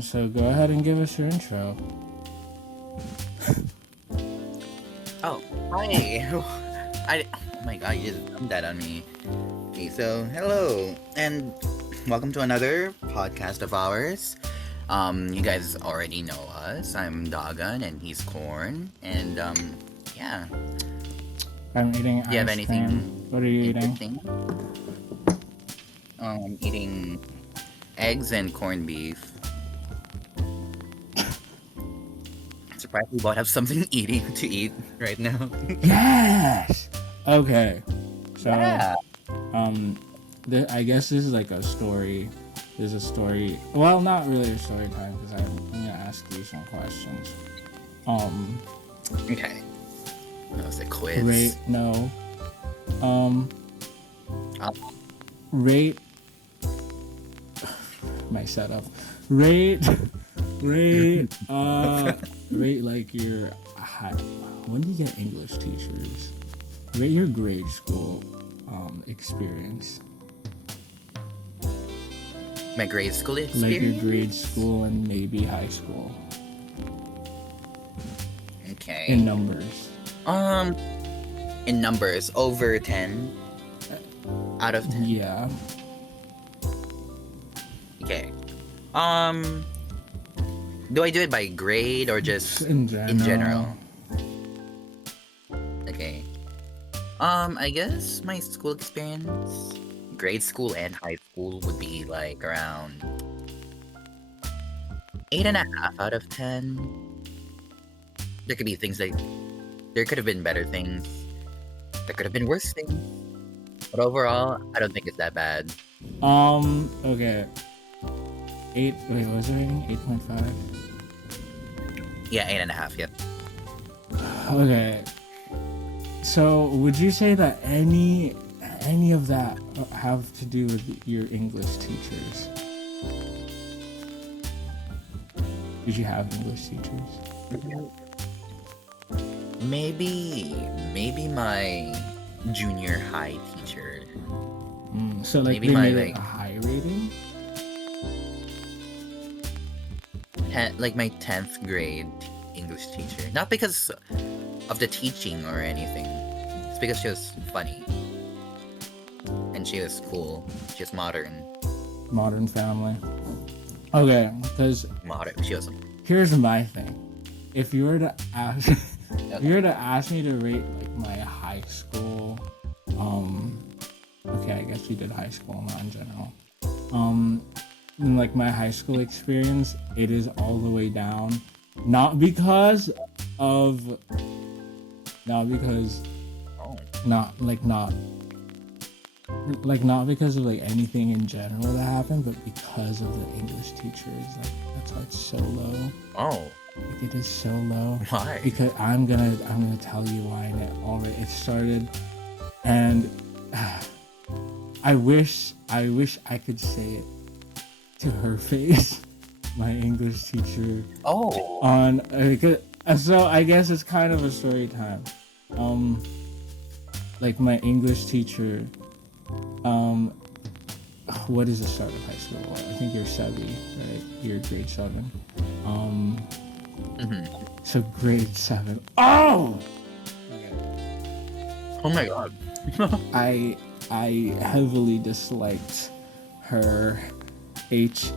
So go ahead and give us your intro. Oh, hi. Oh my god, you just dumped that on me. Okay, so hello and welcome to another podcast of ours. You guys already know us. I'm Dagan and he's Corn. And yeah. I'm eating Do you have ice anything cream. What are you eating? interesting? Eating eggs and corned beef. Surprised we both have something to eat right now. Yes. Okay. So, Yeah. I guess this is like a story. There's a story. Well, not really a story time because I'm gonna ask you some questions. Okay. That was a quiz. Rate no. Um, Rate my setup. Rate rate like your when do you get English teachers? Rate your grade school experience. My grade school experience? Like your grade school and maybe high school. Okay. In numbers. In numbers, over 10 out of 10. Yeah. Okay. Do I do it by grade or just in general? Okay. I guess my school experience, grade school and high school, would be like around 8.5 out of 10. There could be things like there could have been better things. There could have been worse things. But overall, I don't think it's that bad. Okay. 8. Wait, what was it rating? 8.5. Yeah, 8.5. Yep. Okay. So, would you say that any of that have to do with your English teachers? Did you have English teachers? Maybe my junior high teacher. So like maybe they my made it a high rating? Like my 10th grade English teacher. Not because of the teaching or anything. It's because she was funny. And she was cool. She was modern. Modern Family. Okay, because she was. Here's my thing. If you were to ask me to rate like my high school, okay, I guess you did high school, not in general. Like my high school experience, it is all the way down. Not because of not because like anything in general that happened, but because of the English teachers. Like that's why it's so low. Oh. Like it is so low. Why? Because I'm gonna tell you why. And it started, and I wish I could say it to her face. My English teacher. Oh. So I guess it's kind of a story time. Like my English teacher. What is the start of high school? I think you're 7, right? You're grade 7. So grade 7. Oh! Okay. Oh my god. I heavily disliked her HATE.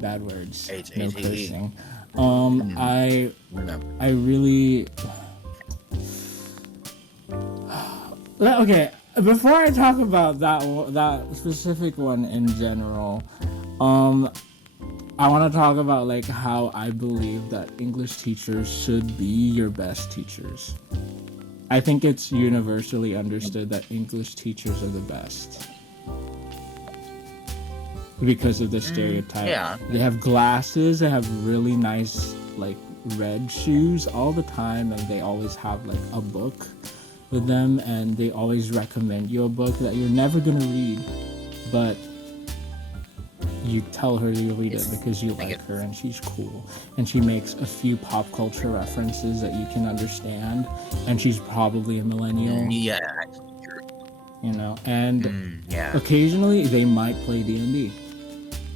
Bad words. HATE. No cursing. I really. Okay, before I talk about that specific one in general, I want to talk about like how I believe that English teachers should be your best teachers. I think it's universally understood that English teachers are the best because of the stereotype. Yeah. They have glasses, they have really nice like red shoes all the time, and they always have like a book with them, and they always recommend you a book that you're never gonna read, but you tell her you'll read it because you like her and she's cool, and she makes a few pop culture references that you can understand, and she's probably a millennial. Yeah. And Yeah. occasionally they might play D&D.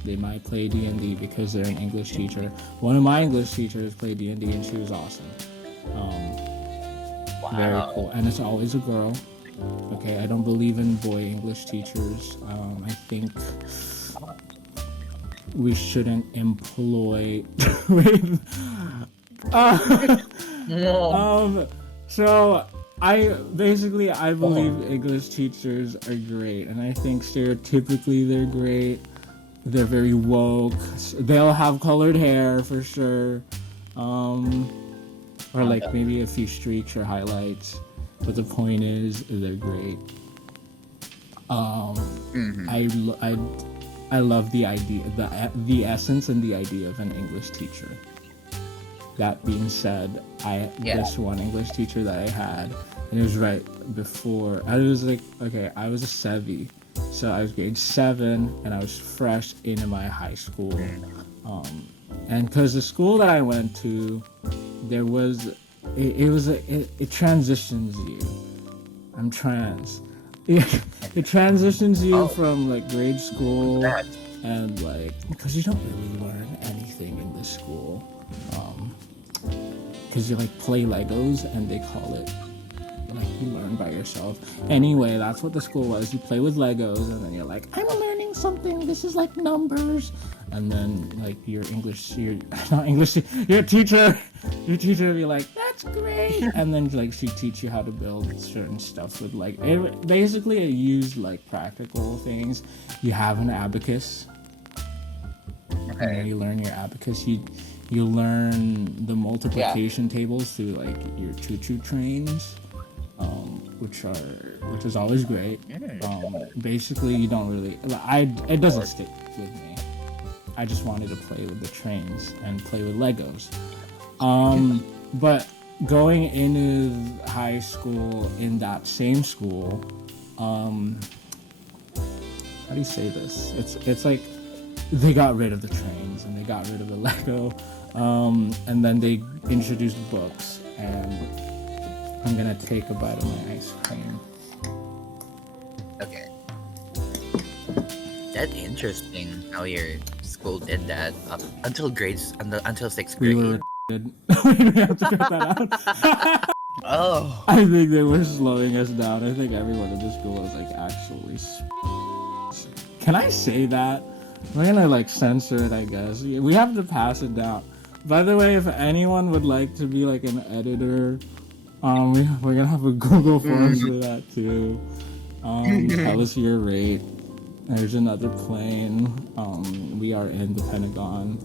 They might play D&D because they're an English teacher. One of my English teachers played D&D and she was awesome. Very cool. Wow. And it's always a girl. Okay, I don't believe in boy English teachers. I think we shouldn't employ with No. so I believe English teachers are great, and I think stereotypically they're great. They're very woke. They'll have colored hair for sure, or like maybe a few streaks or highlights. But the point is, they're great. I love the idea, the essence and the idea of an English teacher. That being said, this one English teacher that I had, and it was right before I was like, okay, I was a Sevi, so I was grade 7, and I was fresh into my high school, and because the school that I went to, there was, it transitions you. I'm trans. It transitions you from like grade school and like because you don't really learn anything in this school. Because you like play Legos and they call it like you learn by yourself. Anyway, that's what the school was. You play with Legos and then you're like, I'm learning something. This is like numbers. And then like your teacher would be like, that's great. And then like she teach you how to build certain stuff with like basically it used like practical things. You have an abacus. And you learn your abacus. You learn the multiplication tables through like your choo-choo trains, which is always great. Basically, you don't really. It doesn't stick with me. I just wanted to play with the trains and play with Legos. But going into high school in that same school, how do you say this? It's like they got rid of the trains and they got rid of the Lego, and then they introduced books. And I'm gonna take a bite of my ice cream. Okay. That's interesting how your school did that up until until 6th grade. We were we have to cut that out. Oh. I think they were slowing us down. I think everyone in the school was like actually. Can I say that? We're gonna like censor it, I guess. We have to pass it down. By the way, if anyone would like to be like an editor, we're gonna have a Google Forms for that too. Tell us your rate. There's another plane. We are in the Pentagon.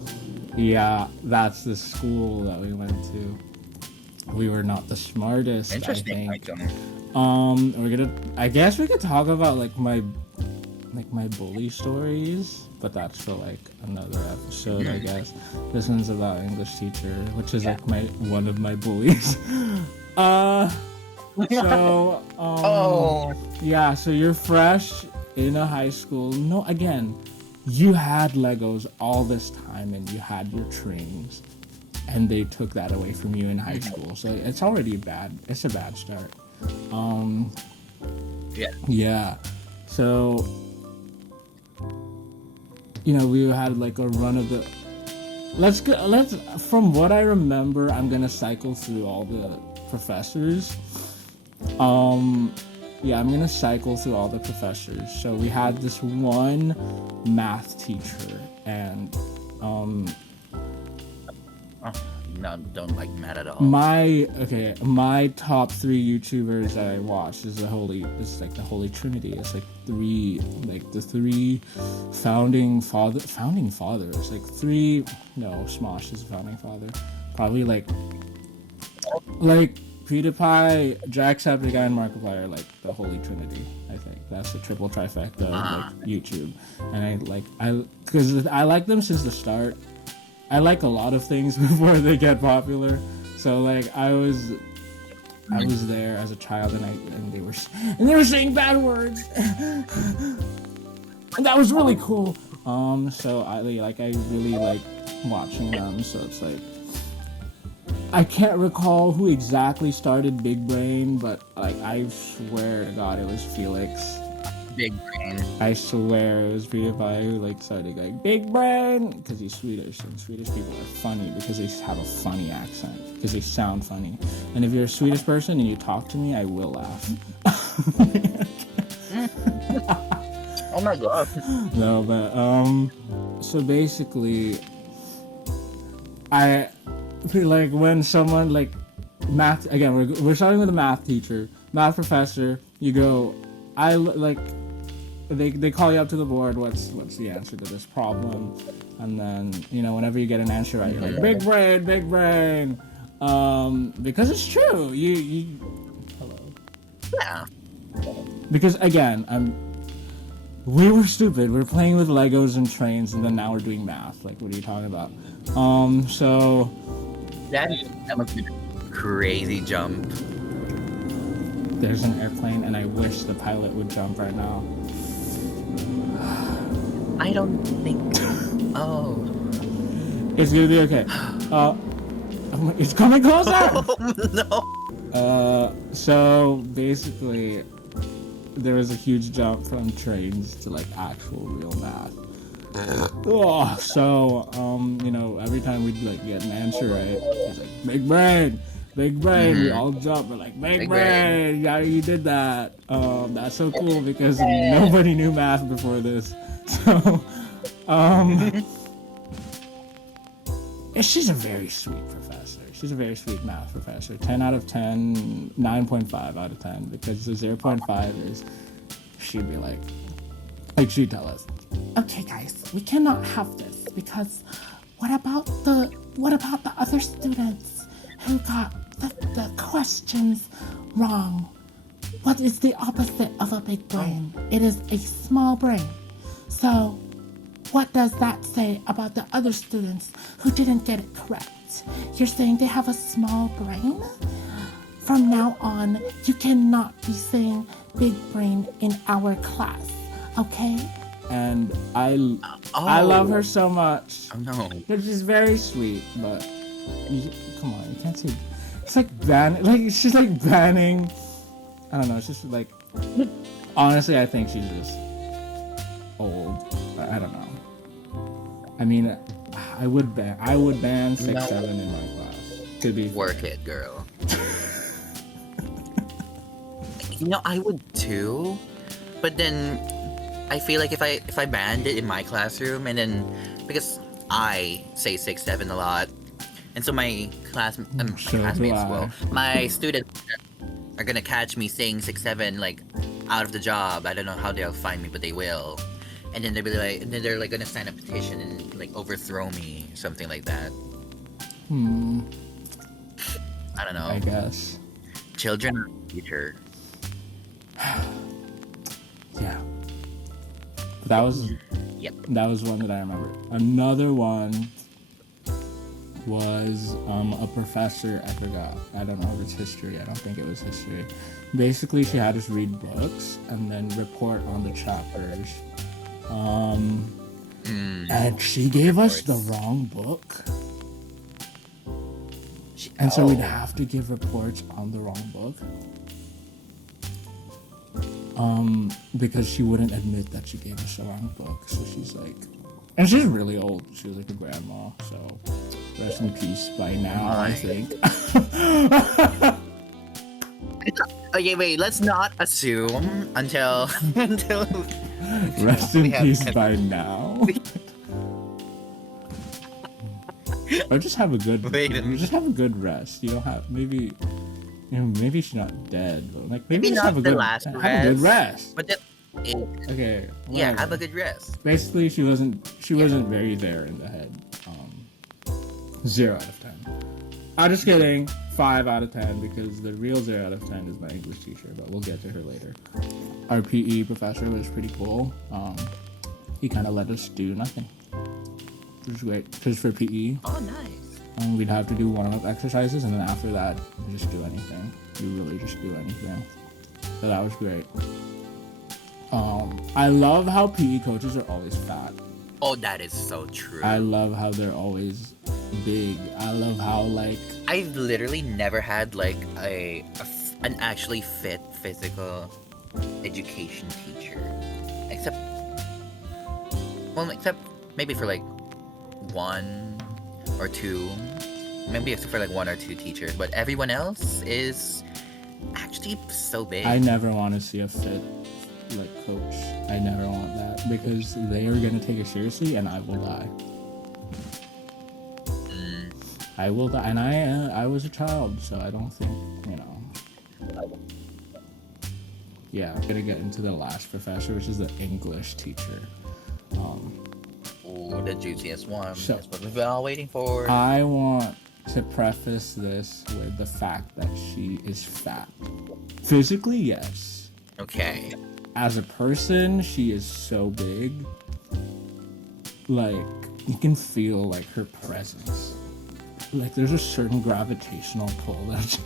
Yeah, that's the school that we went to. We were not the smartest. Interesting. I think. I guess we could talk about like my bully stories, but that's for like another episode, I guess. This one's about English teacher, which is like one of my bullies. Yeah, so you're fresh in a high school. No, again, you had Legos all this time and you had your trains, and they took that away from you in high school. So it's already it's a bad start. Yeah. So, we had like a run of the. From what I remember, I'm gonna cycle through all the professors. I'm gonna cycle through all the professors. So we had this one math teacher, and No, don't like math at all. my top 3 YouTubers that I watched is the Holy Trinity. It's like the 3 founding fathers. Like 3. No, Smosh is a founding father. Probably like PewDiePie, Jacksepticeye, and Markiplier are like the Holy Trinity. I think that's the triple trifecta of like YouTube. And because I like them since the start. I like a lot of things before they get popular. So like I was there as a child, and they were saying bad words, and that was really cool. So I really like watching them. So it's like I can't recall who exactly started Big Brain, but like I swear to God, it was Felix. Big brain. I swear it was PewDiePie who like started like Big Brain because he's Swedish, and Swedish people are funny because they have a funny accent because they sound funny. And if you're a Swedish person and you talk to me, I will laugh. Oh my god. No, but so basically, I feel like when someone like math again, we're starting with a math teacher, math professor. You go, like they call you up to the board. What's the answer to this problem? And then whenever you get an answer right, you're like big brain, big brain, because it's true. You hello. Yeah. Because again, we were stupid. We're playing with Legos and trains, and then now we're doing math. Like, what are you talking about? So That must be a crazy jump. there's an airplane, and I wish the pilot would jump right now. I don't think. Oh. It's gonna be okay. It's coming closer. Oh no. So basically, there was a huge jump from trains to like actual real math. Oh, so every time we'd like get an answer right, it's like big brain, big brain. We all jump. We're like big brain. Yeah, you did that. That's so cool because nobody knew math before this. So, she's a very sweet professor. She's a very sweet math professor. 10 out of 10, 9.5 out of 10, because the 0.5 is, she'd be like she'd tell us, okay guys, we cannot have this because what about the other students who got the questions wrong? What is the opposite of a big brain? It is a small brain. So what does that say about the other students who didn't get it correct? You're saying they have a small brain? From now on, you cannot be saying big brain in our class, okay? And I love her so much. Oh no. She's very sweet, but come on, you can't say. It's like she's like banning. I don't know. It's just like, honestly, I think she's just old. I don't know. I mean, I would ban 6-7 in my class. To be Work it, girl. I would too, but then I feel like if I banned it in my classroom, and then because I say 6-7 a lot, and so my my students are gonna catch me saying 6-7 like out of the job. I don't know how they'll find me, but they will. And then they're like gonna sign a petition and like overthrow me, something like that. I don't know. I guess. Children are the future. Yeah. That was one that I remember. Another one was a professor. I forgot. I don't know if it's history. I don't think it was history. Basically, she had us read books and then report on the chapters. And she gave us the wrong book. And so we'd have to give reports on the wrong book. Because she wouldn't admit that she gave us the wrong book. So she's like, and she's really old. She was like a grandma. So rest in peace by now, I think. Okay, wait. Let's not assume until Rest in peace by now. Or just have a good. Just have a good rest. You don't have maybe. Maybe she's not dead, but like maybe just not have a good rest. But then, okay. Yeah, have a good rest. Basically, she wasn't very there in the head. 0 out of 10. I'm just kidding. 5 out of 10 because the real 0 out of 10 is my English teacher, but we'll get to her later. Our PE professor was pretty cool. He kind of let us do nothing, which was great. Because for PE, Oh, nice. we'd have to do warm-up exercises, and then after that, we just do anything. We really just do anything. So that was great. I love how PE coaches are always fat. Oh, that is so true. I love how they're always big. I love how like I've literally never had like an actually fit physical education teacher, except except maybe for like one or two, maybe except for like one or two teachers, but everyone else is actually so big. I never want to see a fit like coach. I never want that because they are gonna take it seriously, and I will die. I will die, and I was a child, so I don't think Yeah, I'm gonna get into the last professor, which is the English teacher. Oh, the juiciest one. So- That's what we've been all waiting for. I want to preface this with the fact that she is fat. Physically, yes. Okay. As a person, she is so big. Like, you can feel like her presence. Like, there's a certain gravitational pull that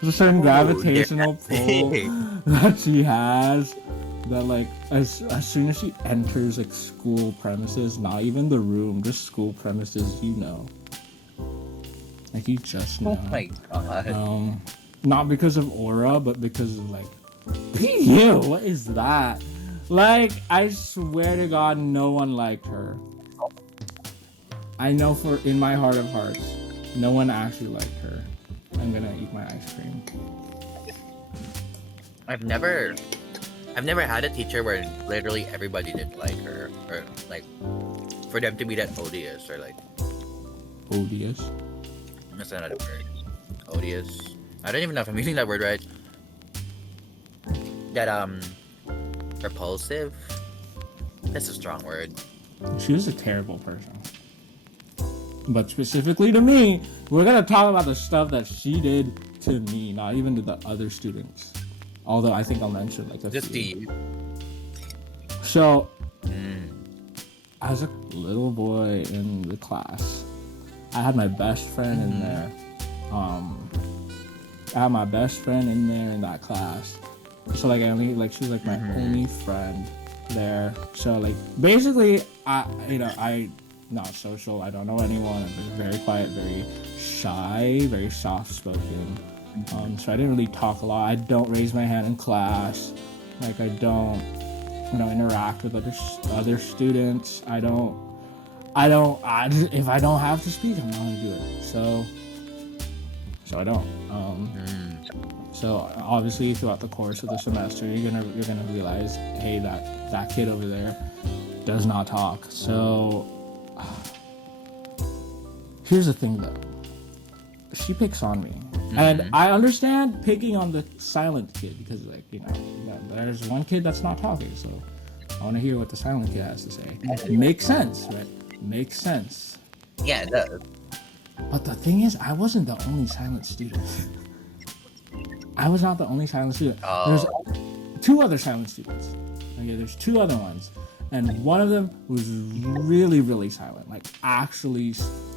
there's a certain gravitational pull that she has. That like as soon as she enters like school premises, not even the room, just school premises, like you just know. Oh my god. Not because of aura, but because of like, PU, what is that? Like, I swear to God, no one liked her. I know for in my heart of hearts, no one actually liked her. I'm gonna eat my ice cream. I've never had a teacher where literally everybody didn't like her, or like for them to be that odious, or like Odious. that's not a word. Odious. I don't even know if I'm using that word right. That repulsive. That's a strong word. She was a terrible person. But specifically to me, we're gonna talk about the stuff that she did to me, not even to the other students. Although I think I'll mention like a Just few. the. So, as a little boy in the class, I had my best friend in there. I had my best friend in there in that class. So like she was like my only friend there. So like basically, I not social. I don't know anyone. I'm very quiet, very shy, very soft-spoken. So I didn't really talk a lot. I don't raise my hand in class. Like I don't, interact with other students. I if I don't have to speak, I'm not gonna do it. So I don't. So obviously throughout the course of the semester, you're gonna realize, hey, that kid over there does not talk. So here's the thing though. She picks on me. And I understand picking on the silent kid because, like, there's one kid that's not talking, so I want to hear what the silent kid has to say. Makes sense, right? Makes sense. Yeah, it does. But the thing is, I wasn't the only silent student. I was not the only silent student. Oh. There's two other silent students. Okay, there's two other ones. And one of them was really, really silent. Like, actually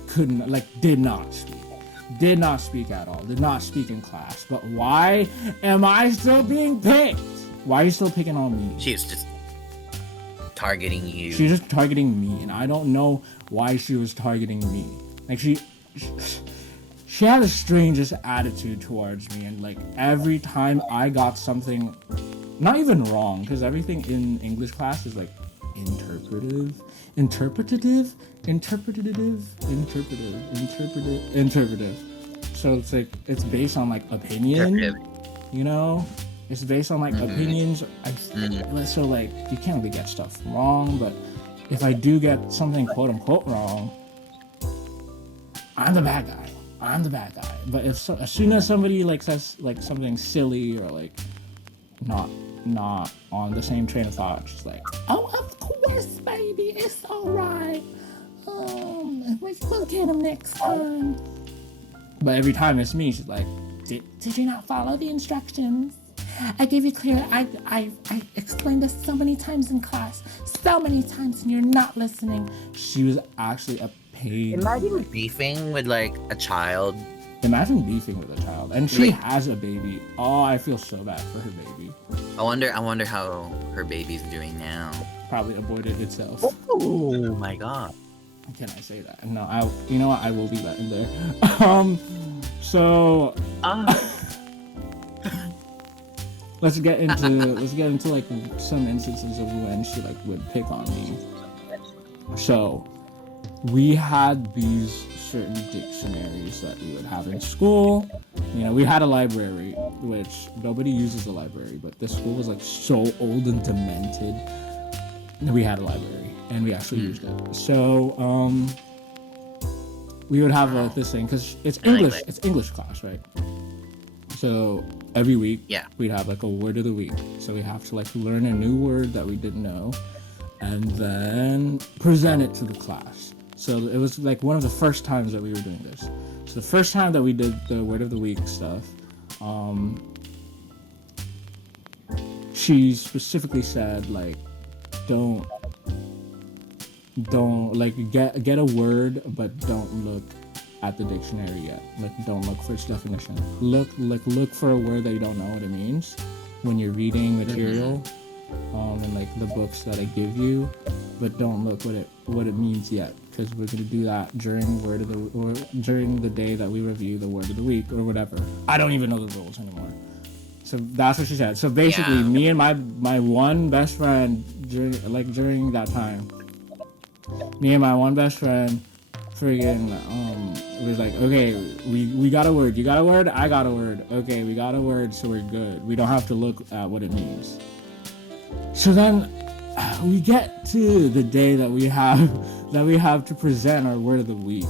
couldn't, like, did not speak. Did not speak at all. Did not speak in class. But why am I still being picked? Why are you still picking on me? She was just targeting you. She's just targeting me, and I don't know why she was targeting me. Like she had the strangest attitude towards me, and like every time I got something, not even wrong, because everything in English class is like interpretive. So it's like it's based on like opinion, It's based on like opinions. So like you can't really get stuff wrong, but if I do get something quote unquote wrong, I'm the bad guy. But as soon as somebody like says like something silly or like not on the same train of thought, she's like, oh, of course, baby, it's all right. We'll get him next time. But every time it's me, she's like, did you not follow the instructions? I gave you clear. I explained this so many times in class, so many times, and you're not listening. She was actually a pain. Imagine beefing with like a child. Imagine beefing with a child, and she has a baby. Oh, I feel so bad for her baby. I wonder how her baby's doing now. probably aborted itself. Oh my god. Can I say that? No, you know what? I will be that in there. So Ah. let's get into like some instances of when she like would pick on me. So we had these certain dictionaries that we would have in school. We had a library, which nobody uses a library, but the school was like so old and demented. We had a library, and we actually used it. So we would have this thing because it's English. It's English class, right? So every week, we'd have like a word of the week. So we have to like learn a new word that we didn't know, and then present it to the class. So it was like one of the first times that we were doing this. So the first time that we did the word of the week stuff, she specifically said like, don't like get a word, but don't look at the dictionary yet. Like, don't look for its definition. Look for a word that you don't know what it means when you're reading material, and like the books that I give you, but don't look what it means yet, because we're gonna do that during during the day that we review the word of the week or whatever. I don't even know the rules anymore. So that's what she said. So basically, me and my one best friend during that time, me and my one best friend, friggin' was like, okay, we got a word. You got a word? I got a word. Okay, we got a word, so we're good. We don't have to look at what it means. So then we get to the day that we have to present our word of the week,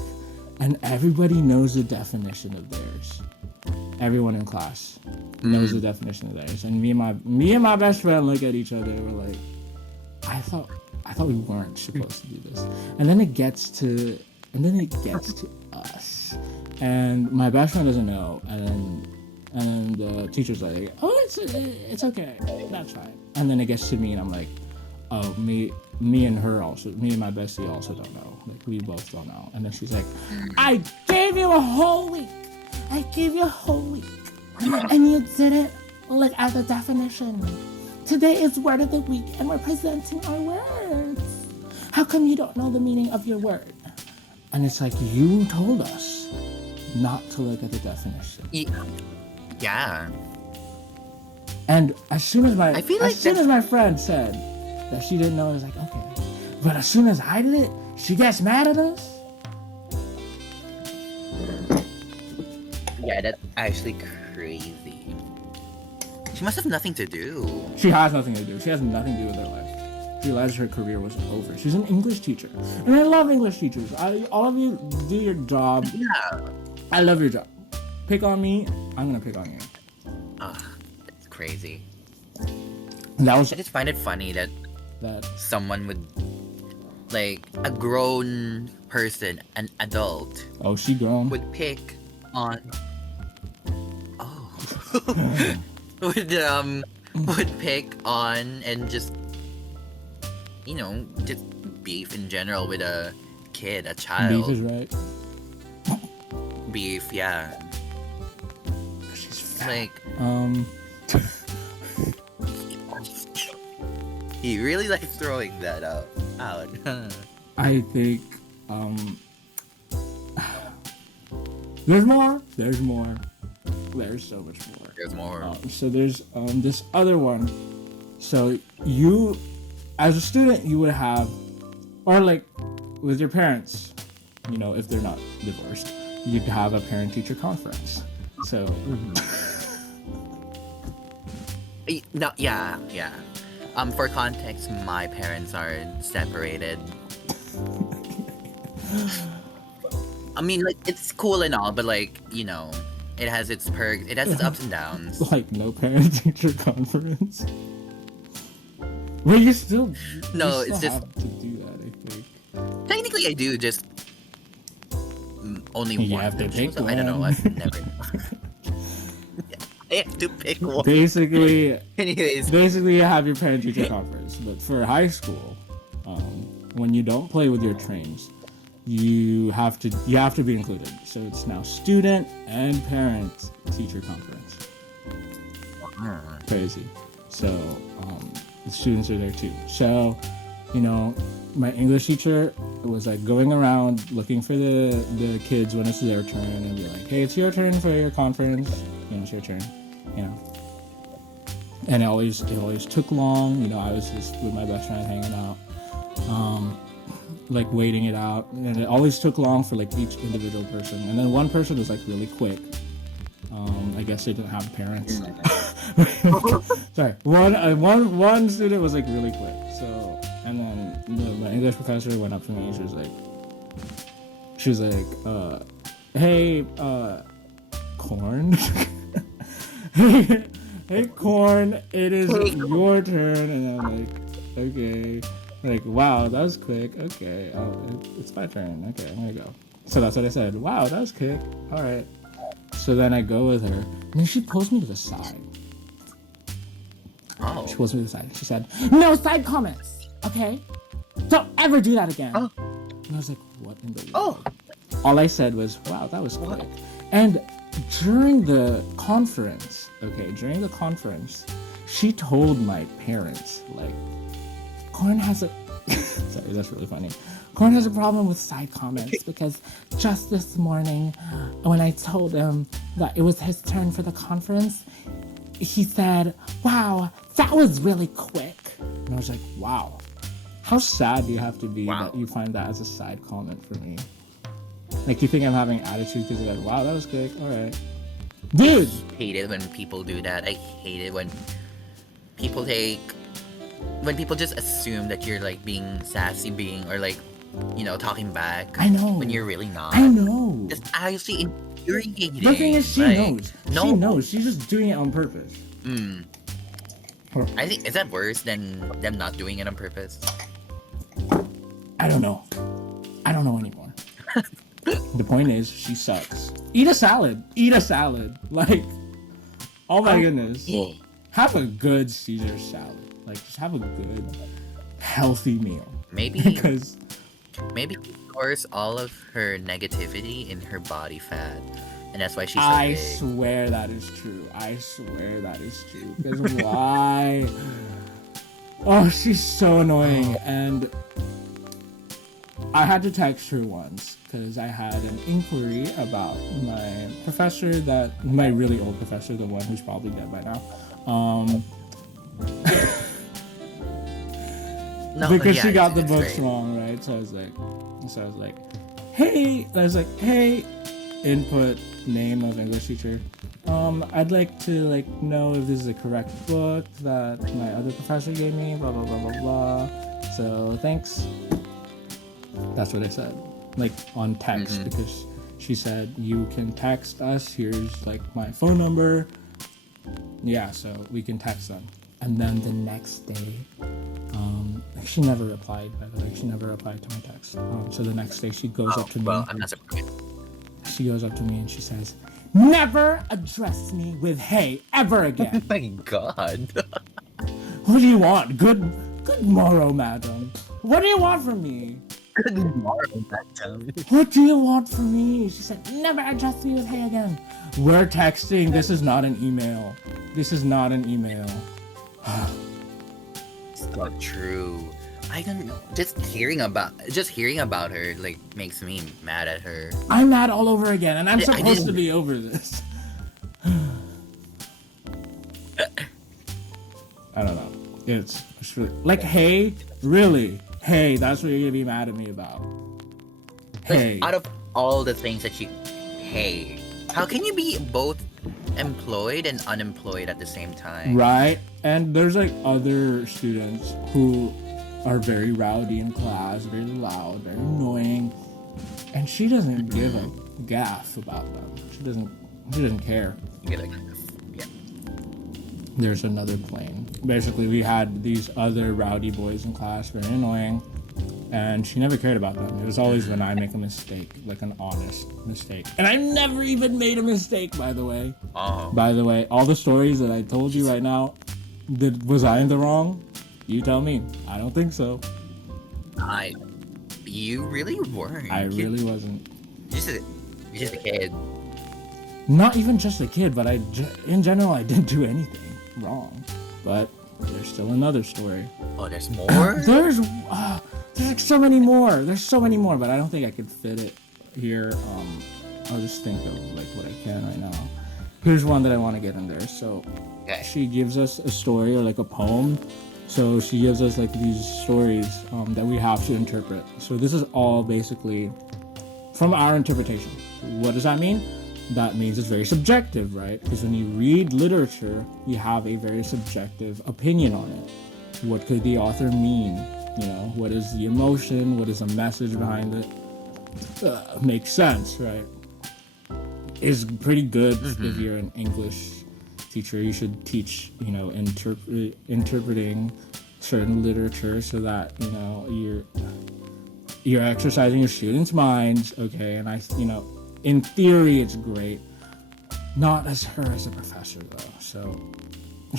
and everybody knows the definition of theirs. Everyone in class knows the definition of theirs, and me and my best friend look at each other and we're like, I thought we weren't supposed to do this. And then it gets to us, and my best friend doesn't know, and then the teacher's like, oh, it's okay, that's fine. And then it gets to me, and I'm like, oh, me and my bestie also don't know. Like, we both don't know. And then she's like, I gave you a whole week, and you didn't look at the definition. Today is word of the week, and we're presenting our words. How come you don't know the meaning of your word? And it's like, you told us not to look at the definition. Yeah. And as soon as my friend said that she didn't know, I was like, okay. But as soon as I did it, she gets mad at us. Yeah, that's actually crazy. She must have nothing to do. She has nothing to do. She has nothing to do with her life. She realized her career was over. She's an English teacher. And I love English teachers. All of you do your job. Yeah. I love your job. Pick on me, I'm gonna pick on you. That's crazy. And I just find it funny that someone would, like, a grown person, an adult. Oh, she grown. Would pick on. would pick on and just beef in general with a kid, a child. Beef is right. Beef, yeah. She's fat. Like, he really likes throwing that out. I think there's more. There's so much more. There's more. So there's this other one. So you, as a student, you would have, or like with your parents, if they're not divorced, you'd have a parent-teacher conference. So. No, yeah. For context, my parents are separated. I mean, like, it's cool and all, but like, it has its perks, it has its ups and downs. Like, no parent-teacher conference. Well, you still it's just have to do that, I think. Technically, I do, just only one. Have to pick one. I don't know. I've never. I have to pick one. Basically, anyways, you have your parent-teacher conference, but for high school, when you don't play with your trains, you have to be included. So it's now student and parent-teacher conference. Crazy. So the students are there too. So you know, my English teacher was like going around looking for the kids when it's their turn and be like, hey, it's your turn for your conference. You know, it's your turn. You know. And it always took long. You know, I was just with my best friend hanging out, like waiting it out, and it always took long for like each individual person. And then one person was like really quick. I guess they didn't have parents. Sorry, one student was like really quick. So, and then my English professor went up to me and she was like, hey, Corn. Hey, Corn, it is your turn. And I'm like, okay. Like, wow, that was quick. Okay, it's my turn. Okay, I'm gonna go. So that's what I said. Wow, that was quick. All right. So then I go with her, and then she pulls me to the side. Oh. She pulls me to the side. She said, "No side comments, okay? Don't ever do that again." Oh. And I was like, "What in the world?" Oh. All I said was, "Wow, that was quick." And during the conference, she told my parents, like, Corn has a... Sorry, that's really funny. Corn has a problem with side comments because just this morning, when I told him that it was his turn for the conference, he said, wow, that was really quick. And I was like, wow. How sad do you have to be that you find that as a side comment for me? Like, you think I'm having attitude because of that? Wow, that was quick. All right. Dude! I hate it when people do that. I hate it when people just assume that you're like being sassy, or like, you know, talking back. I know. When you're really not. I know. It's actually infuriating. The thing is, she knows. No. She knows. She's just doing it on purpose. I think, is that worse than them not doing it on purpose? I don't know. I don't know anymore. The point is, she sucks. Eat a salad. Like, oh my goodness. Have a good Caesar salad. Like, just have a good, healthy meal. Maybe she stores all of her negativity in her body fat, and that's why she's so big. I swear that is true. Because why? Oh, she's so annoying. And I had to text her once because I had an inquiry about my professor, my really old professor, the one who's probably dead by now. Because she got the books wrong, right? So I was like, hey, input name of English teacher. I'd like to like know if this is the correct book that my other professor gave me, blah blah blah blah blah. So thanks. That's what I said. Like on text, because she said you can text us, here's like my phone number. Yeah, so we can text them. And then the next day, she never replied, by the way. She never replied to my text. So the next day she goes up to me. Well, I'm not surprised. She goes up to me and she says, never address me with hey ever again. Oh my god. What do you want? Good morrow, madam. What do you want from me? Good morrow, madam. What do you want from me? She said, never address me with hey again. We're texting. This is not an email. It's not true. I don't know. Just hearing about her like makes me mad at her. I'm mad all over again, and I'm supposed to be over this. I don't know. It's really, like, hey, really? Hey, that's what you're gonna be mad at me about? Hey. Like, out of all the things that hey, how can you be both employed and unemployed at the same time? Right? And there's like other students who are very rowdy in class, very loud, very annoying, and she doesn't give a gaff about them. She doesn't care. Yeah. There's another plane. Basically, we had these other rowdy boys in class, very annoying, and she never cared about them. It was always when I make a mistake, like an honest mistake. And I never even made a mistake, by the way. Oh. By the way, all the stories that I told you right now, was I in the wrong? You tell me. I don't think so. You really weren't. I really wasn't. You're just a kid. Not even just a kid, but in general, I didn't do anything wrong. But there's still another story. Oh, there's more? There's like so many more. There's so many more, but I don't think I could fit it here. I'll just think of like what I can right now. Here's one that I want to get in there. So Okay. she gives us a story or like a poem. So she gives us like these stories that we have to interpret. So this is all basically from our interpretation. What does that mean? That means it's very subjective, right? Because when you read literature, you have a very subjective opinion on it. What could the author mean? You know, what is the emotion? What is the message behind it? Makes sense, right? Is pretty good if you're an English teacher. You should teach, you know, interpreting certain literature so that, you know, you're exercising your students' minds, okay? And in theory, it's great. Not as her as a professor, though. So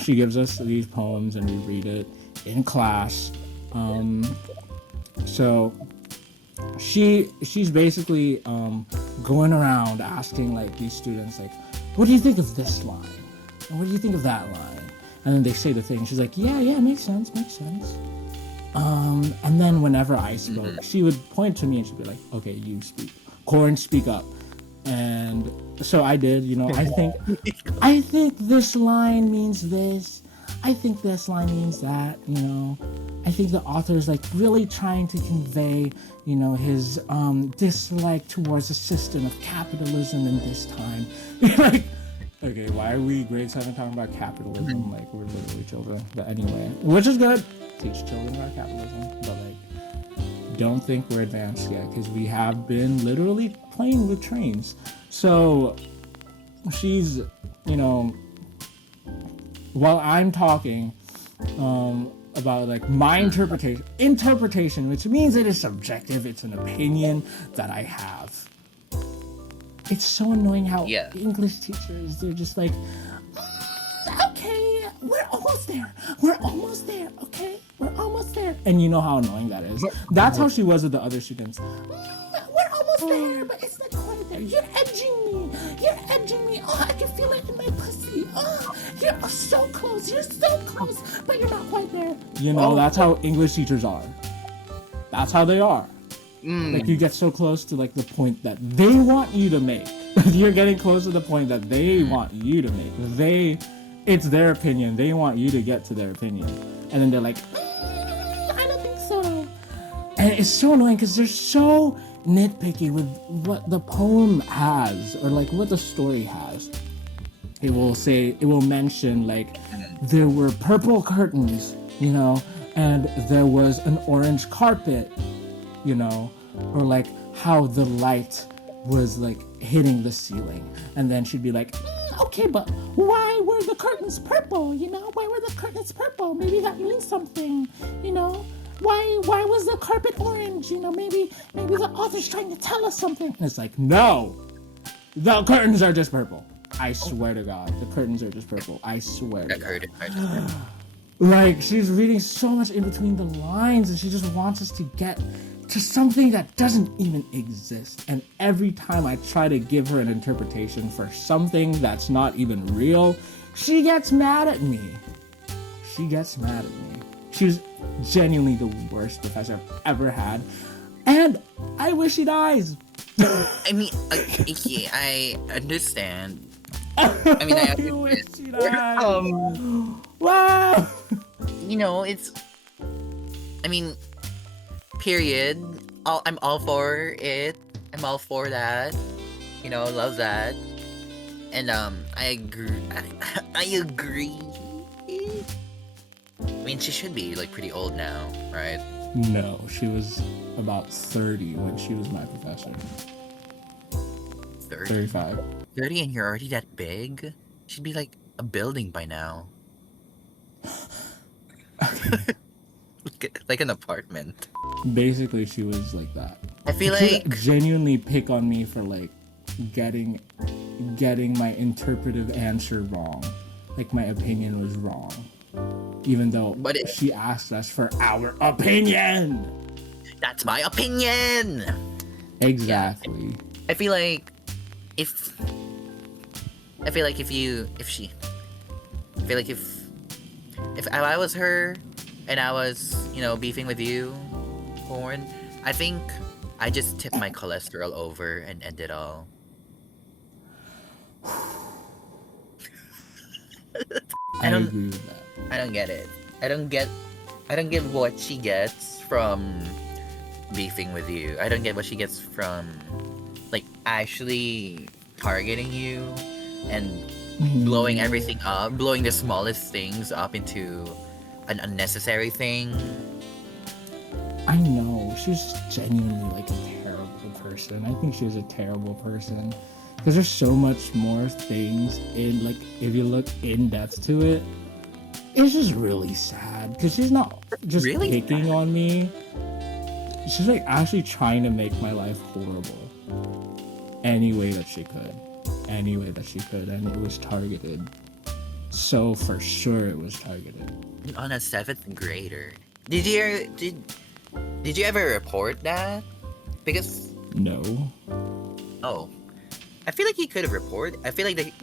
she gives us these poems and we read it in class. So she's basically going around asking like these students like, what do you think of this line? And what do you think of that line? And then they say the thing. She's like, yeah, makes sense. And then whenever I spoke, she would point to me and she'd be like, okay, you speak. Corn, speak up. And so I did, you know, I think this line means this. I think this line means that, you know. I think the author is like really trying to convey, you know, his dislike towards the system of capitalism in this time. Like, okay, why are we grade 7 talking about capitalism? Like, we're literally children. But anyway, which is good. Teach children about capitalism. But like, don't think we're advanced yet because we have been literally playing with trains. So she's, you know, while I'm talking about like my interpretation, which means it is subjective, it's an opinion that I have. It's so annoying how English teachers, they're just like, okay, we're almost there, okay, we're almost there. And you know how annoying that is. That's how she was with the other students. We're almost there, but it's not quite there. You're edging me. Oh, I can feel it in my pussy. Oh, you're so close, but you're not quite there. You know, that's how English teachers are. That's how they are. Like, you get so close to like the point that they want you to make. You're getting close to the point that they want you to make. It's their opinion. They want you to get to their opinion. And then they're like, I don't think so. And it's so annoying because they're so nitpicky with what the poem has or like what the story has. It will mention like there were purple curtains, you know, and there was an orange carpet, you know, or like how the light was like hitting the ceiling. And then she'd be like, okay, but why were the curtains purple? You know, why were the curtains purple? Maybe that means something, you know. Why was the carpet orange? You know, maybe the author's trying to tell us something. And it's like, no, the curtains are just purple. I swear to God, the curtains are just purple. I swear to God. Like, she's reading so much in between the lines and she just wants us to get to something that doesn't even exist. And every time I try to give her an interpretation for something that's not even real, she gets mad at me. She was genuinely the worst professor I've ever had. And I wish she dies. I mean, I understand. I mean, I wish she died. Wow. You know, it's. I mean, period. I'm all for it. I'm all for that. You know, love that. And I agree. I agree. I mean, she should be like pretty old now, right? No, she was about 30 when she was my professor. 30? 35. 30 and you're already that big? She'd be like a building by now. Like an apartment. Basically, she was like that. I feel she like genuinely pick on me for like getting my interpretive answer wrong. Like my opinion was wrong. Even though she asked us for our opinion. That's my opinion. Exactly. Yeah. I feel like if if I was her and I was, beefing with you, Corn, I think I just tipped my cholesterol over and end it all. I I don't agree with that. I don't get it. I don't get what she gets from beefing with you. I don't get what she gets from like actually targeting you and blowing everything up, blowing the smallest things up into an unnecessary thing. I know she's genuinely like a terrible person. I think she's a terrible person because there's so much more things in like if you look in depth to it, it's just really sad because she's not just Really picking on me. She's like actually trying to make my life horrible any way that she could, and it was targeted. So for sure it was targeted. on a seventh grader. Did you ever report that? Because No. oh, I feel like you could have reported. I feel like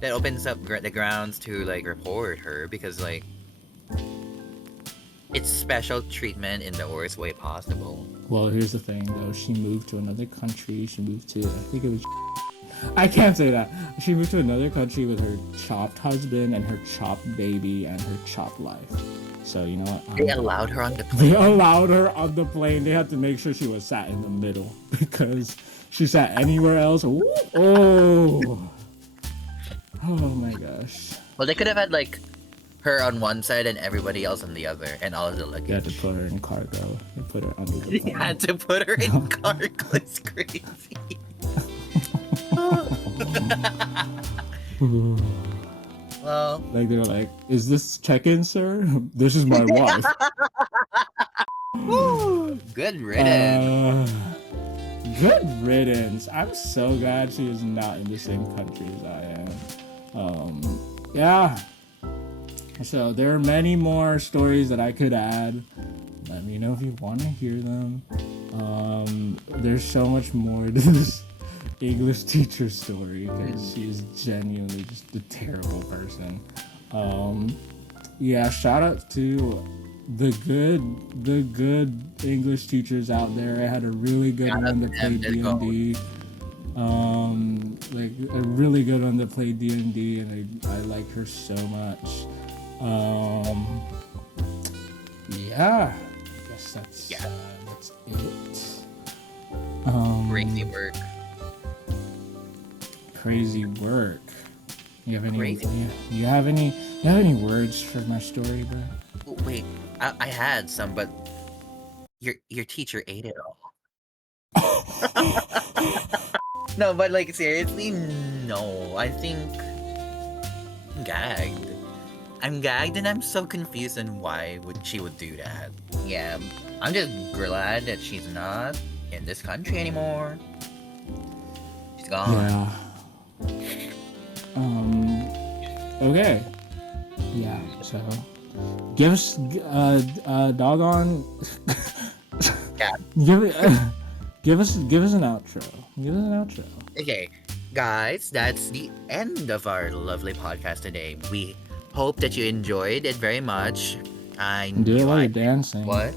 that opens up the grounds to like report her because like it's special treatment in the worst way possible. Well, here's the thing though. She moved to another country. She moved to, I think it was. I can't say that. She moved to another country with her chopped husband and her chopped baby and her chopped life. So you know what? They allowed her on the plane. They allowed her on the plane. They had to make sure she was sat in the middle because she sat anywhere else. Ooh, oh my gosh. Well, they could have had like her on one side and everybody else on the other, and all of the luggage. They had to put her in cargo. They put her under the They plane. had to put her in cargo. It's crazy. Well, Like they were like, "Is this check-in, sir? This is my wife." good riddance. Good riddance. I'm so glad she is not in the same country as I am. Yeah. So there are many more stories that I could add. Let me know if you want to hear them. There's so much more to this English teacher story because she is genuinely just a terrible person. Yeah, shout out to the good English teachers out there. I had a really good one that played D&D. Like a really good one that played D&D, and I like her so much. Yeah, I guess that's it. Crazy work. Crazy work. You have any? Crazy. You have any words for my story, bro? Oh, wait, I had some, but your teacher ate it all. No, but like seriously, no. I think I'm gagged. I'm gagged, and I'm so confused on why she would do that. Yeah, I'm just glad that she's not in this country anymore. She's gone. Yeah. Okay. Yeah. So, give us doggone. Yeah. Give us an outro. Give us an outro. Okay, guys, that's the end of our lovely podcast today. We hope that you enjoyed it very much. Do it while you're dancing. What?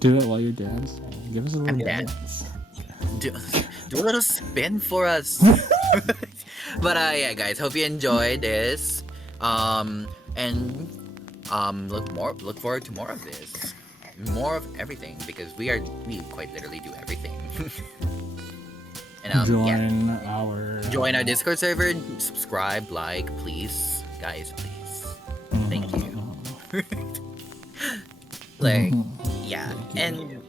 Do it while you're dancing. Give us a little I'm dance. Do a little spin for us. But yeah, guys, hope you enjoyed this. Look forward to more of this. More of everything, because we quite literally do everything. And join our Discord server, subscribe, like, please, guys, please. Thank you. Like, yeah, and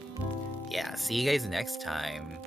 yeah, see you guys next time.